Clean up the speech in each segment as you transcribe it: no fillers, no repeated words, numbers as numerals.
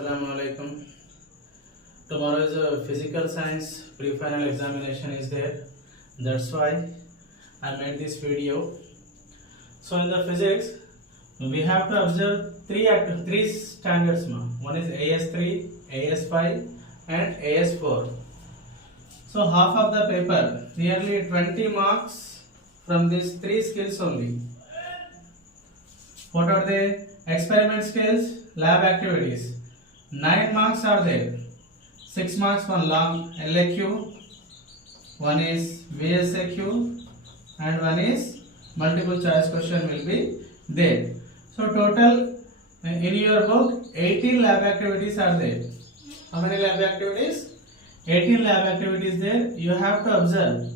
Assalamu alaikum. Tomorrow is a physical science pre-final examination is there. That's why I made this video. So in the physics, we have to observe three standards. One is AS3, AS5, and AS4. So half of the paper, nearly 20 marks from these three skills only. What are they? Experiment skills, lab activities. 9 marks are there. 6 marks one long LAQ, one is VSAQ, and one is multiple choice question will be there. So total in your book 18 lab activities are there. How many lab activities? 18 lab activities there. You have to observe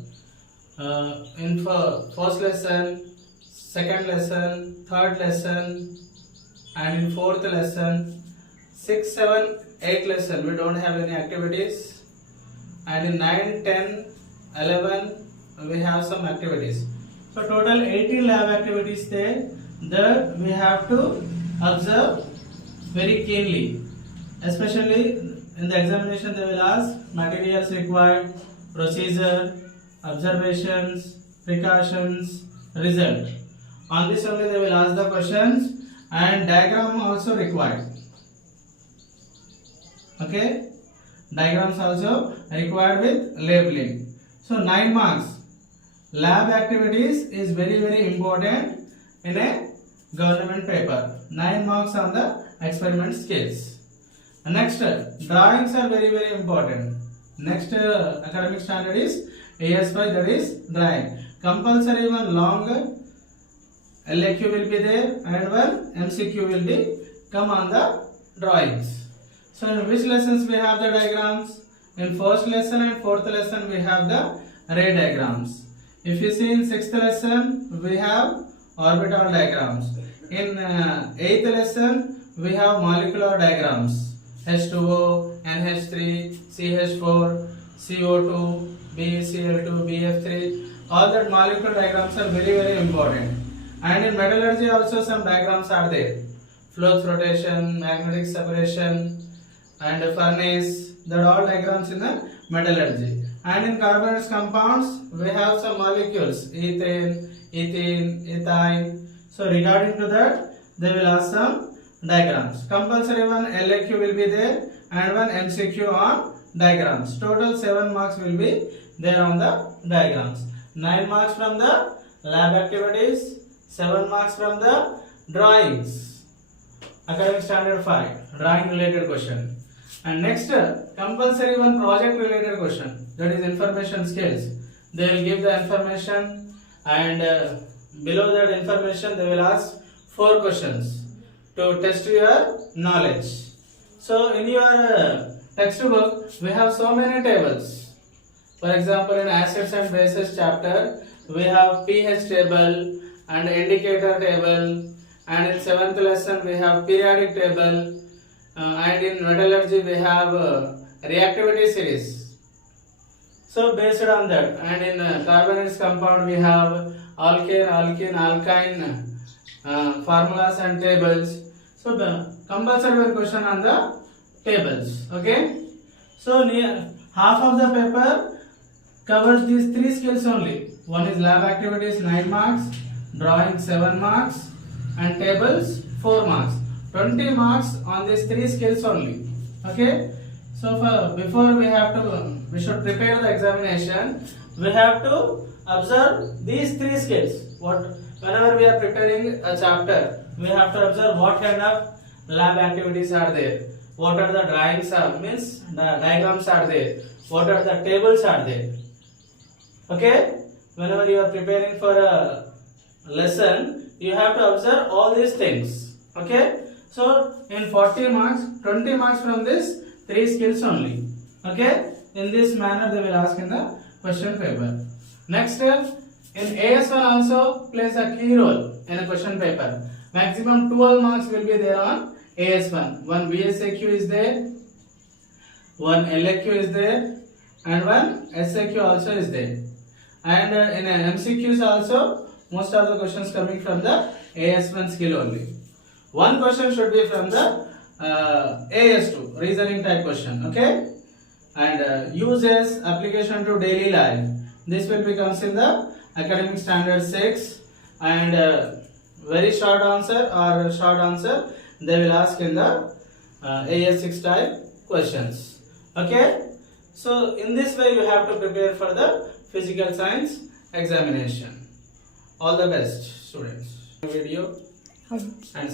in first lesson, second lesson, third lesson, and in fourth lesson, 6, 7, 8 lesson we don't have any activities, and in 9, 10, 11 we have some activities. So total 18 lab activities there that we have to observe very keenly. Especially in the examination they will ask materials required, procedure, observations, precautions, result. On this only they will ask the questions, and diagram also required. Okay, diagrams also required with labeling. So 9 marks. Lab activities is very important in a government paper. 9 marks on the experiment skills. Next, drawings are very important. Next academic standard is AS5, that is drawing. Compulsory one long LAQ will be there and one MCQ will be come on the drawings. So in which lessons we have the diagrams? In first lesson and fourth lesson we have the ray diagrams. If you see in sixth lesson we have orbital diagrams. In eighth lesson we have molecular diagrams. H2O, NH3, CH4, CO2, BeCl2, BF3. All that molecular diagrams are very important. And in metallurgy also some diagrams are there. Flux rotation, magnetic separation, and furnace. That all diagrams in the metallurgy. And in carbonates compounds we have some molecules, ethane, ethene, ethyne. So regarding to that they will ask some diagrams. Compulsory one LAQ will be there and one MCQ on diagrams. Total 7 marks will be there on the diagrams. 9 marks from the lab activities, 7 marks from the drawings. Academic standard 5, drawing related question. And next, compulsory one project related question, that is information skills. They will give the information, and below that information they will ask 4 questions to test your knowledge. So in your textbook we have so many tables. For example, in acids and bases chapter we have pH table and indicator table, and in 7th lesson we have periodic table, and in metallurgy we have reactivity series. So based on that, and in carbonates compound we have alkane, alkene, alkyne formulas and tables. So the compulsory one question on the tables. Okay, so near half of the paper covers these 3 skills only. One is lab activities 9 marks, drawing 7 marks, and tables 4 marks. 20 marks on these 3 skills only. Okay, so before we should prepare the examination, we have to observe these 3 skills. Whenever we are preparing a chapter, we have to observe what kind of lab activities are there, what are the drawings are, means the diagrams are there, what are the tables are there. Okay, whenever you are preparing for a lesson, you have to observe all these things. Okay, so in 40 marks, 20 marks from this 3 skills only. Okay, in this manner they will ask in the question paper. Next, in AS1 also plays a key role in a question paper. Maximum 12 marks will be there on AS1. One VSAQ is there, one LAQ is there, and one SAQ also is there. And in MCQs also, most of the questions coming from the AS1 skill only. One question should be from the AS2 reasoning type question. Okay, and uses application to daily life. This will becomes in the academic standard 6, and very short answer or short answer they will ask in the AS6 type questions. Okay, so in this way you have to prepare for the physical science examination. All the best, students. Video and